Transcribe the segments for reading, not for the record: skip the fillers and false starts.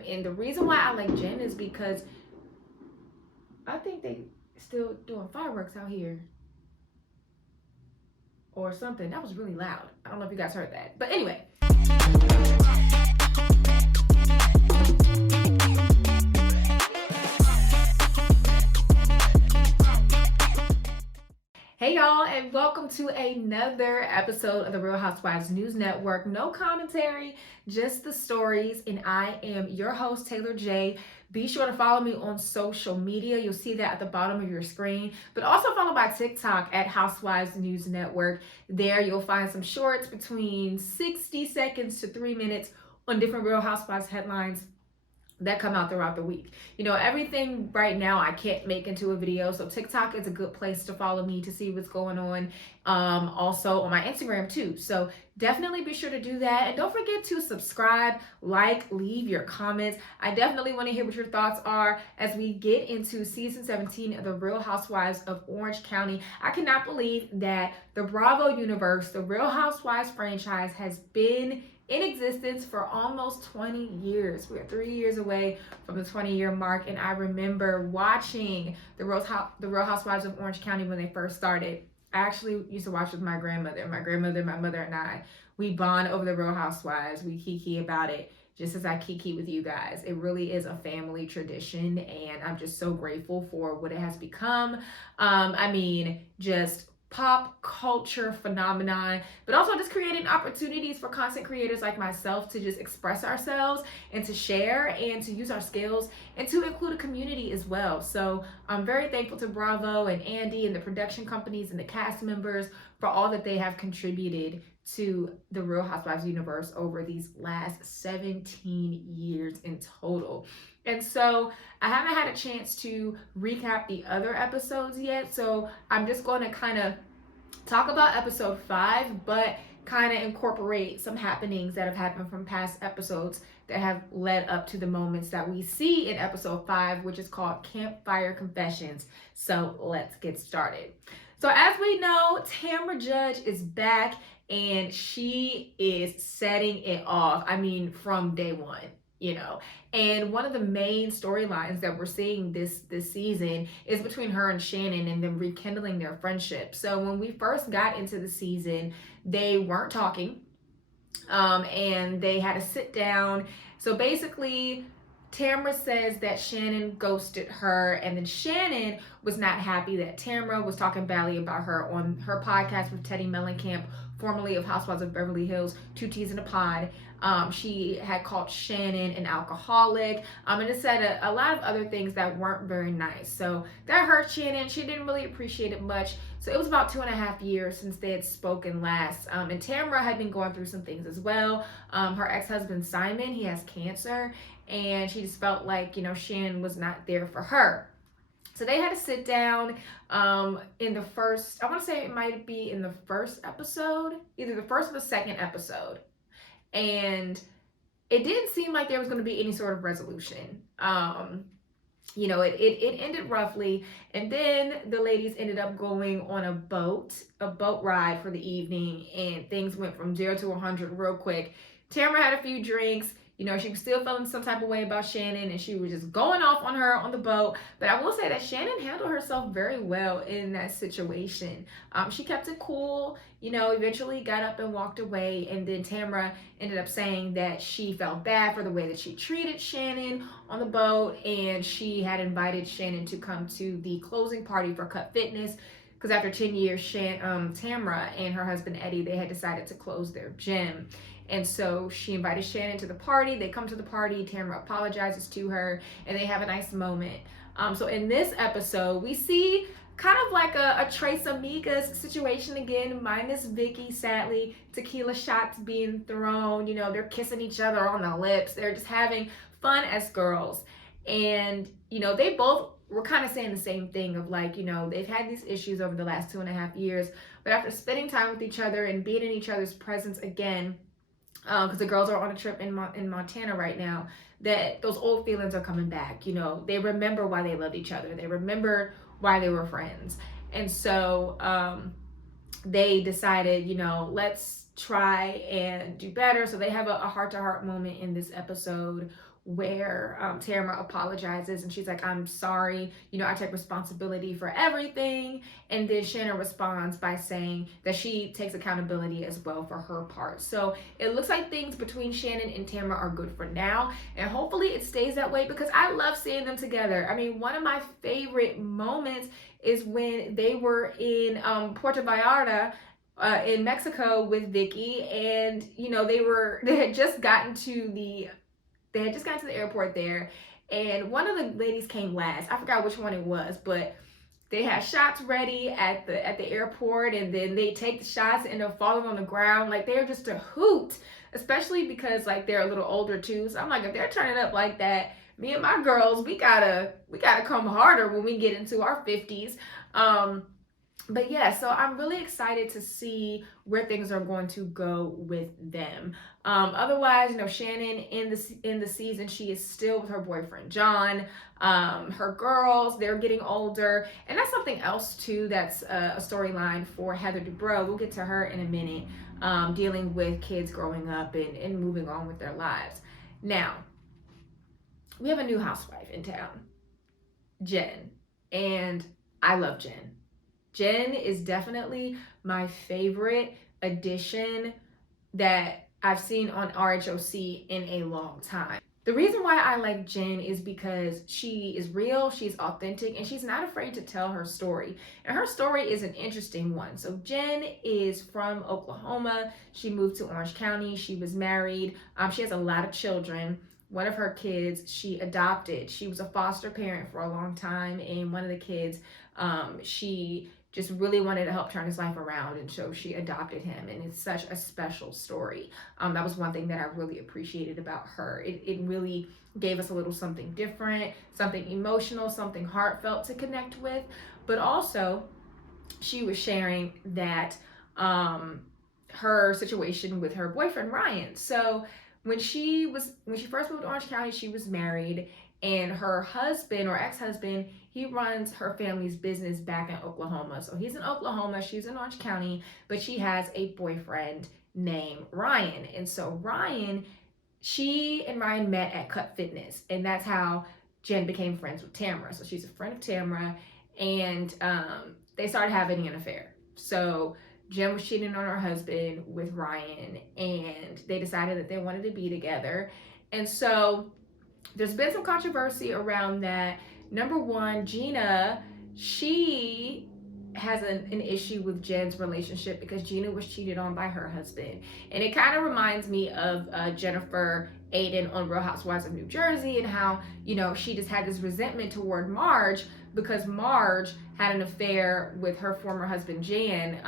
And the reason why I like Jenn is because I think they still doing fireworks out here or something. That was really loud. I don't know if you guys heard that. But anyway. Hey y'all, and welcome to another episode of the Real Housewives News Network. No commentary, just the stories, and I am your host, Taylor J. Be sure to follow me on social media. You'll see that at the bottom of your screen, but also follow my TikTok at Housewives News Network. There you'll find some shorts between 60 seconds to 3 minutes on different Real Housewives headlines that come out throughout the week. You know, everything right now I can't make into a video, so TikTok is a good place to follow me to see what's going on. Also on my Instagram too, so definitely be sure to do that, and don't forget to subscribe, like, leave your comments. I definitely want to hear what your thoughts are as we get into season 17 of the Real Housewives of Orange County. I cannot believe that the Bravo universe, the Real Housewives franchise, has been in existence for almost 20 years. We're 3 years away from the 20-year mark, and I remember watching the Real Housewives of Orange County when they first started. I actually used to watch with my grandmother. My mother, and I, we bond over the Real Housewives. We kiki about it, just as I kiki with you guys. It really is a family tradition, and I'm just so grateful for what it has become. Just pop culture phenomenon, but also just creating opportunities for content creators like myself to just express ourselves and to share and to use our skills and to include a community as well. So I'm very thankful to Bravo and Andy and the production companies and the cast members for all that they have contributed to the Real Housewives universe over these last 17 years in total. And so I haven't had a chance to recap the other episodes yet, so I'm just going to kind of talk about episode 5, but kind of incorporate some happenings that have happened from past episodes that have led up to the moments that we see in episode 5, which is called Campfire Confessions. So let's get started. So as we know, Tamra Judge is back, and she is setting it off. From day one. And one of the main storylines that we're seeing this season is between her and Shannon and them rekindling their friendship. So when we first got into the season, they weren't talking, and they had to sit down. So basically, Tamra says that Shannon ghosted her, and then Shannon was not happy that Tamra was talking badly about her on her podcast with Teddy Mellencamp, formerly of Housewives of Beverly Hills, 2 T's in a Pod. She had called Shannon an alcoholic, and it said a lot of other things that weren't very nice. So that hurt Shannon. She didn't really appreciate it much. So it was about 2.5 years since they had spoken last. And Tamra had been going through some things as well. Her ex-husband, Simon, he has cancer, and she just felt like, Shannon was not there for her. So they had to sit down in the first, I want to say it might be in the first episode, either the first or the second episode. And it didn't seem like there was going to be any sort of resolution. It ended roughly, and then the ladies ended up going on a boat ride for the evening, and things went from 0 to 100 real quick. Tamra had a few drinks. She was still feeling some type of way about Shannon, and she was just going off on her on the boat. But I will say that Shannon handled herself very well in that situation. She kept it cool, eventually got up and walked away. And then Tamra ended up saying that she felt bad for the way that she treated Shannon on the boat, and she had invited Shannon to come to the closing party for Cut Fitness, because after 10 years, Tamra and her husband Eddie, they had decided to close their gym. And so she invited Shannon to the party. They come to the party. Tamra apologizes to her, and they have a nice moment. So in this episode, we see kind of like a Tres Amigas situation again, minus Vicky, sadly. Tequila shots being thrown. They're kissing each other on the lips. They're just having fun as girls. And, they both were kind of saying the same thing of they've had these issues over the last 2.5 years. But after spending time with each other and being in each other's presence again, because the girls are on a trip in Montana right now, that those old feelings are coming back. They remember why they loved each other. They remember why they were friends. And so they decided, let's try and do better. So they have a heart-to-heart moment in this episode where Tamra apologizes and she's like, I'm sorry, I take responsibility for everything. And then Shannon responds by saying that she takes accountability as well for her part. So it looks like things between Shannon and Tamra are good for now. And hopefully it stays that way because I love seeing them together. I mean, one of my favorite moments is when they were in Puerto Vallarta in Mexico with Vicky, and they had just gotten to the airport there, and one of the ladies came last. I forgot which one it was, but they had shots ready at the airport, and then they take the shots and they're falling on the ground. Like, they're just a hoot, especially because like they're a little older too. So I'm like, if they're turning up like that, me and my girls, we gotta come harder when we get into our 50s. But yeah, so I'm really excited to see where things are going to go with them. Otherwise, Shannon in the season, she is still with her boyfriend John. Her girls, they're getting older, and that's something else too. That's a storyline for Heather Dubrow. We'll get to her in a minute, dealing with kids growing up and moving on with their lives. Now, we have a new housewife in town, Jenn, and I love Jenn. Jenn is definitely my favorite addition that I've seen on RHOC in a long time. The reason why I like Jenn is because she is real, she's authentic, and she's not afraid to tell her story. And her story is an interesting one. So Jenn is from Oklahoma. She moved to Orange County. She was married. She has a lot of children. One of her kids, she adopted. She was a foster parent for a long time, and one of the kids, she just really wanted to help turn his life around, and so she adopted him, and it's such a special story. That was one thing that I really appreciated about her. It really gave us a little something different, something emotional, something heartfelt to connect with, but also she was sharing that her situation with her boyfriend Ryan. So when she first moved to Orange County, she was married, and her husband or ex-husband, he runs her family's business back in Oklahoma. So he's in Oklahoma, she's in Orange County, but she has a boyfriend named Ryan. And so she and Ryan met at Cut Fitness, and that's how Jenn became friends with Tamra. So she's a friend of Tamra, and they started having an affair. So Jenn was cheating on her husband with Ryan, and they decided that they wanted to be together. And so there's been some controversy around that. Number one, Gina, she has an issue with Jenn's relationship because Gina was cheated on by her husband. And it kind of reminds me of Jennifer Aiden on Real Housewives of New Jersey, and how, she just had this resentment toward Marge because Marge had an affair with her former husband, Jan.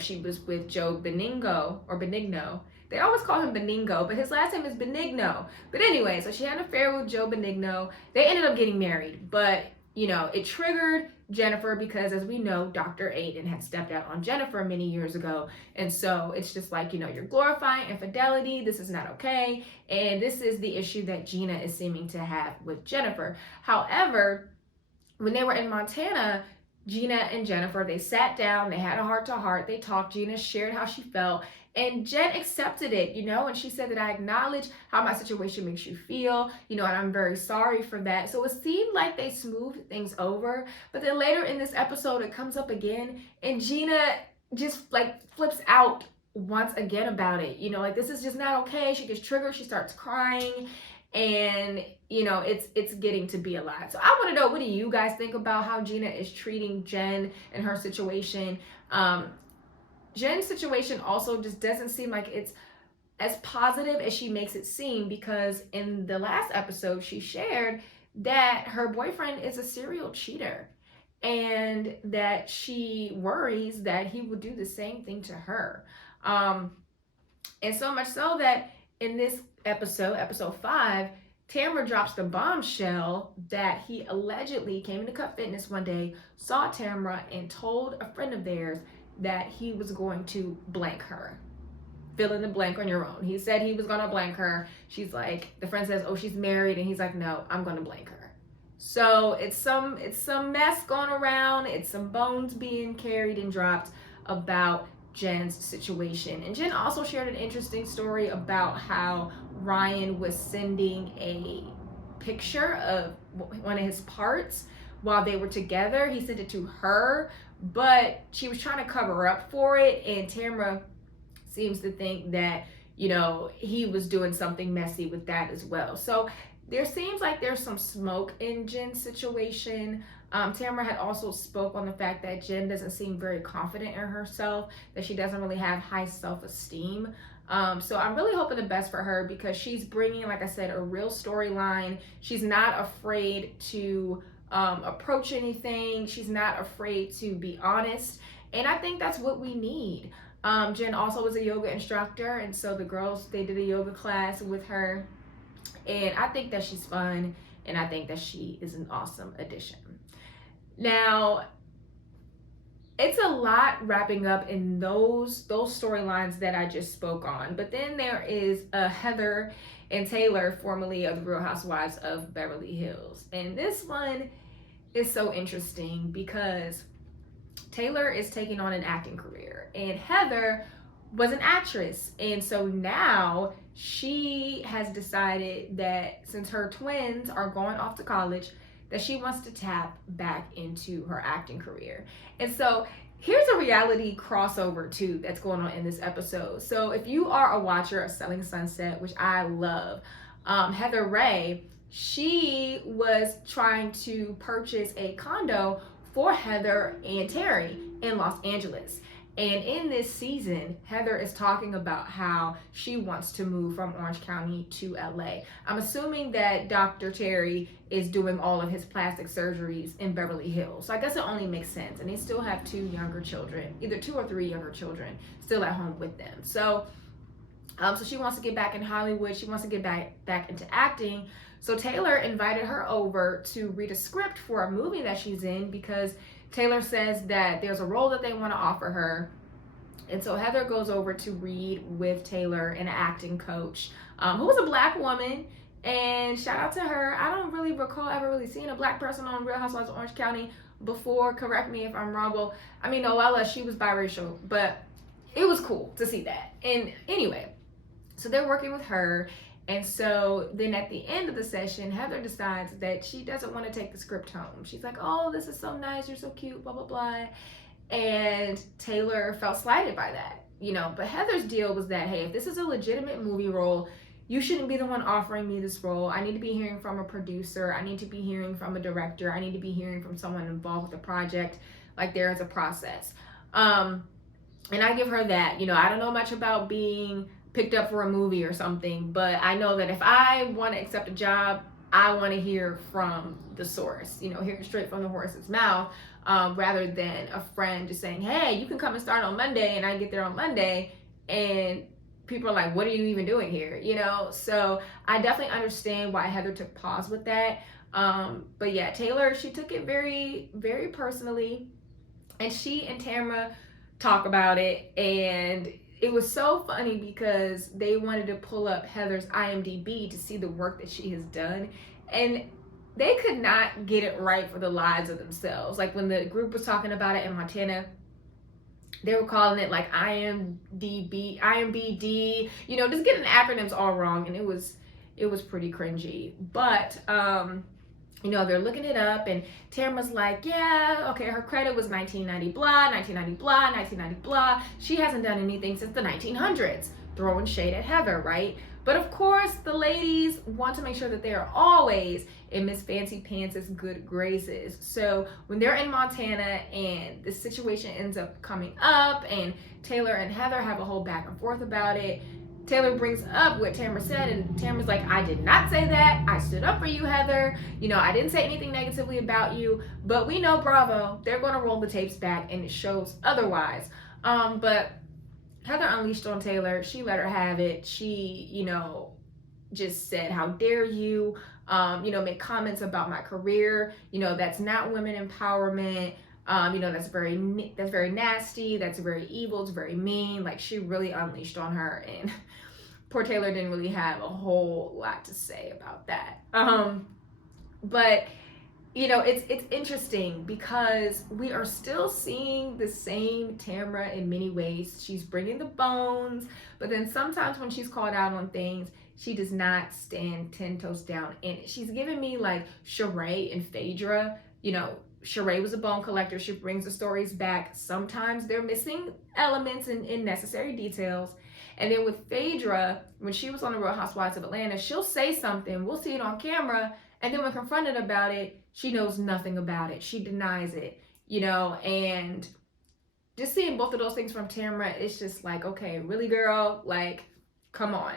She was with Joe Benigno. They always call him Benigno, but his last name is Benigno. But anyway, so she had an affair with Joe Benigno. They ended up getting married, but it triggered Jennifer because, as we know, Dr. Aiden had stepped out on Jennifer many years ago. And so it's just like, you're glorifying infidelity. This is not okay. And this is the issue that Gina is seeming to have with Jennifer. However, when they were in Montana, Gina and Jennifer, they sat down, they had a heart-to-heart, they talked. Gina shared how she felt, and Jenn accepted it, and she said that I acknowledge how my situation makes you feel, and I'm very sorry for that. So it seemed like they smoothed things over, but then later in this episode, it comes up again, and Gina just flips out once again about it. This is just not okay. She gets triggered, she starts crying, and it's getting to be a lot. So I want to know, what do you guys think about how Gina is treating Jenn and her situation? Jenn's situation also just doesn't seem like it's as positive as she makes it seem, because in the last episode she shared that her boyfriend is a serial cheater and that she worries that he would do the same thing to her. And so much so that in this episode 5, Tamra drops the bombshell that he allegedly came into Cut Fitness one day, saw Tamra, and told a friend of theirs that he was going to blank her. Fill in the blank on your own. He said he was going to blank her. She's like, the friend says, oh, she's married. And he's like, no, I'm going to blank her. So it's some mess going around. It's some bones being carried and dropped about Jenn's situation. And Jenn also shared an interesting story about how Ryan was sending a picture of one of his parts while they were together. He sent it to her, but she was trying to cover up for it, and Tamra seems to think that, you know, he was doing something messy with that as well. So there seems like there's some smoke in Jenn's situation. Tamra had also spoke on the fact that Jenn doesn't seem very confident in herself, that she doesn't really have high self-esteem. So I'm really hoping the best for her, because she's bringing, like I said, a real storyline. She's not afraid to approach anything. She's not afraid to be honest. And I think that's what we need. Jenn also was a yoga instructor, and so the girls, they did a yoga class with her. And I think that she's fun, and I think that she is an awesome addition. Now, it's a lot wrapping up in those storylines that I just spoke on. But then there is Heather and Taylor, formerly of the Real Housewives of Beverly Hills. And this one is so interesting because Taylor is taking on an acting career, and Heather was an actress. And so now she has decided that since her twins are going off to college, that she wants to tap back into her acting career. And so here's a reality crossover too that's going on in this episode. So if you are a watcher of Selling Sunset, which I love, Heather Ray, she was trying to purchase a condo for Heather and Terry in Los Angeles. And in this season, Heather is talking about how she wants to move from Orange County to LA. I'm assuming that Dr. Terry is doing all of his plastic surgeries in Beverly Hills. So I guess it only makes sense. And they still have 2 younger children, either 2 or 3 younger children still at home with them. So she wants to get back in Hollywood. She wants to get back into acting. So Taylor invited her over to read a script for a movie that she's in, because Taylor says that there's a role that they want to offer her. And so Heather goes over to read with Taylor, an acting coach, who was a Black woman. And shout out to her. I don't really recall ever really seeing a Black person on Real Housewives of Orange County before. Correct me if I'm wrong. Well, I mean, Noella, she was biracial, but it was cool to see that. And anyway, so they're working with her. And so then at the end of the session, Heather decides that she doesn't want to take the script home. She's like, oh, this is so nice. You're so cute, blah, blah, blah. And Taylor felt slighted by that, you know. But Heather's deal was that, hey, if this is a legitimate movie role, you shouldn't be the one offering me this role. I need to be hearing from a producer. I need to be hearing from a director. I need to be hearing from someone involved with the project. Like, there is a process. And I give her that. You know, I don't know much about being picked up for a movie or something, but I know that if I want to accept a job, I want to hear from the source, you know, hear it straight from the horse's mouth, rather than a friend just saying, hey, you can come and start on Monday, and I get there on Monday and people are like, what are you even doing here, you know? So I definitely understand why Heather took pause with that. But yeah, Taylor, she took it very, very personally, and she and Tamra talk about it, and it was so funny because they wanted to pull up Heather's IMDb to see the work that she has done, and they could not get it right for the lives of themselves. Like, when the group was talking about it in Montana, they were calling it like IMDb, you know, just getting the acronyms all wrong, and it was pretty cringy. But you know, they're looking it up, and Tamra's like, yeah, okay, her credit was 1990 blah, 1990 blah, 1990 blah. She hasn't done anything since the 1900s, throwing shade at Heather, right? But of course, the ladies want to make sure that they are always in Miss Fancy Pants' good graces. So when they're in Montana and the situation ends up coming up, and Taylor and Heather have a whole back and forth about it, Taylor brings up what Tamra said, and Tamra's like, I did not say that. I stood up for you, Heather. You know, I didn't say anything negatively about you, but we know Bravo, they're going to roll the tapes back, and it shows otherwise. But Heather unleashed on Taylor. She let her have it. She, you know, just said, how dare you, you know, make comments about my career. You know, that's not women empowerment. You know, that's very nasty. That's very evil. It's very mean. Like, she really unleashed on her, and poor Taylor didn't really have a whole lot to say about that. But it's interesting because we are still seeing the same Tamra in many ways. She's bringing the bones, but then sometimes when she's called out on things, she does not stand 10 toes down in it. She's giving me like Sheree and Phaedra. Sheree was a bone collector. She brings the stories back. Sometimes they're missing elements and necessary details. And then with Phaedra, when she was on the Real Housewives of Atlanta, she'll say something, we'll see it on camera, and then when confronted about it, she knows nothing about it. She denies it, and just seeing both of those things from Tamra, it's just like, okay, really, girl? Like, come on.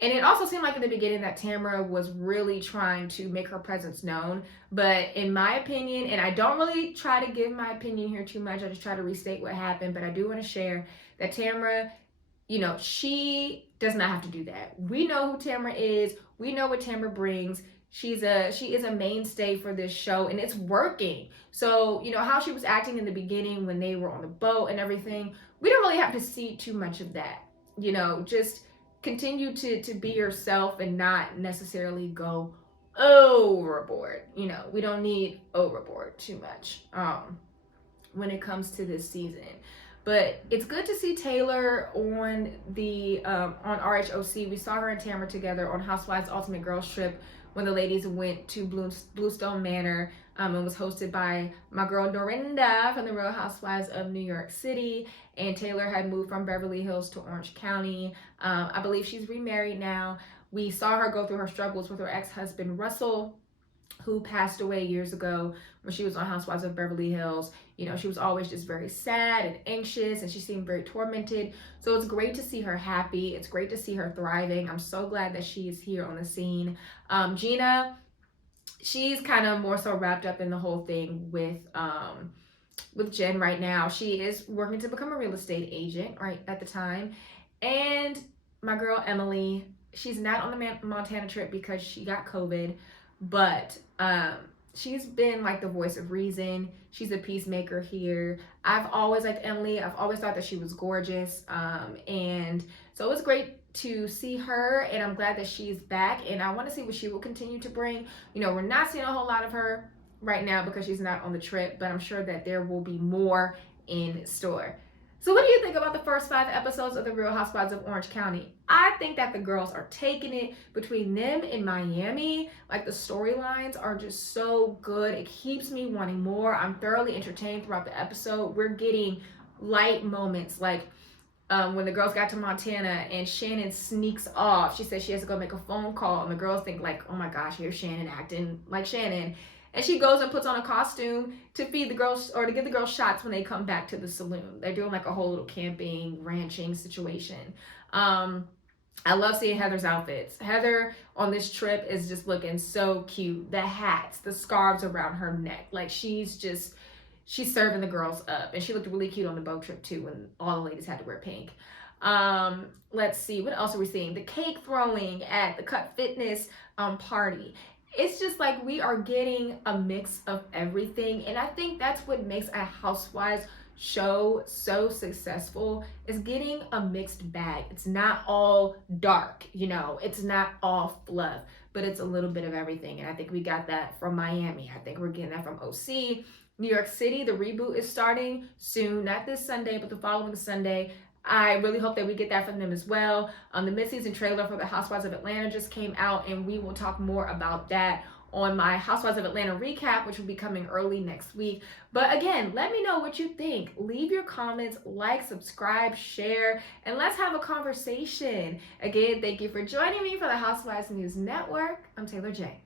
And it also seemed like in the beginning that Tamra was really trying to make her presence known. But in my opinion, and I don't really try to give my opinion here too much, I just try to restate what happened, but I do want to share that Tamra, she does not have to do that. We know who Tamra is. We know what Tamra brings. She is a mainstay for this show, and it's working. So, how she was acting in the beginning when they were on the boat and everything, we don't really have to see too much of that. Just continue to be yourself and not necessarily go overboard. We don't need overboard too much when it comes to this season. But it's good to see Taylor on the on RHOC. We saw her and Tamra together on Housewives Ultimate Girls Trip when the ladies went to Bluestone Manor and was hosted by my girl Dorinda from the Real Housewives of New York City. And Taylor had moved from Beverly Hills to Orange County. I believe she's remarried now. We saw her go through her struggles with her ex-husband Russell, who passed away years ago when she was on Housewives of Beverly Hills. She was always just very sad and anxious, and she seemed very tormented. So it's great to see her happy. It's great to see her thriving. I'm so glad that she is here on the scene. Gina, she's kind of more so wrapped up in the whole thing with Jenn right now. She is working to become a real estate agent right at the time. And my girl Emily, she's not on the Montana trip because she got COVID, but she's been like the voice of reason. She's a peacemaker here. I've always liked Emily. I've always thought that she was gorgeous. And so it was great to see her, and I'm glad that she's back, and I want to see what she will continue to bring. We're not seeing a whole lot of her right now because she's not on the trip, but I'm sure that there will be more in store. So what do you think about the first 5 episodes of The Real Housewives of Orange County? I think that the girls are taking it. Between them and Miami, like the storylines are just so good. It keeps me wanting more. I'm thoroughly entertained throughout the episode. We're getting light moments like when the girls got to Montana and Shannon sneaks off. She says she has to go make a phone call, and the girls think like, oh my gosh, here's Shannon acting like Shannon. And she goes and puts on a costume to feed the girls or to give the girls shots when they come back to the saloon. They're doing like a whole little camping, ranching situation. I love seeing Heather's outfits. Heather on this trip is just looking so cute. The hats, the scarves around her neck. Like she's serving the girls up. And she looked really cute on the boat trip too when all the ladies had to wear pink. Let's see, what else are we seeing? The cake throwing at the Cut Fitness party. It's just like we are getting a mix of everything. And I think that's what makes a Housewives show so successful, is getting a mixed bag. It's not all dark, it's not all fluff, but it's a little bit of everything. And I think we got that from Miami. I think we're getting that from OC. New York City, the reboot is starting soon, not this Sunday, but the following Sunday. I really hope that we get that from them as well. The mid-season trailer for the Housewives of Atlanta just came out, and we will talk more about that on my Housewives of Atlanta recap, which will be coming early next week. But again, let me know what you think. Leave your comments, like, subscribe, share, and let's have a conversation. Again, thank you for joining me for the Housewives News Network. I'm Taylor J.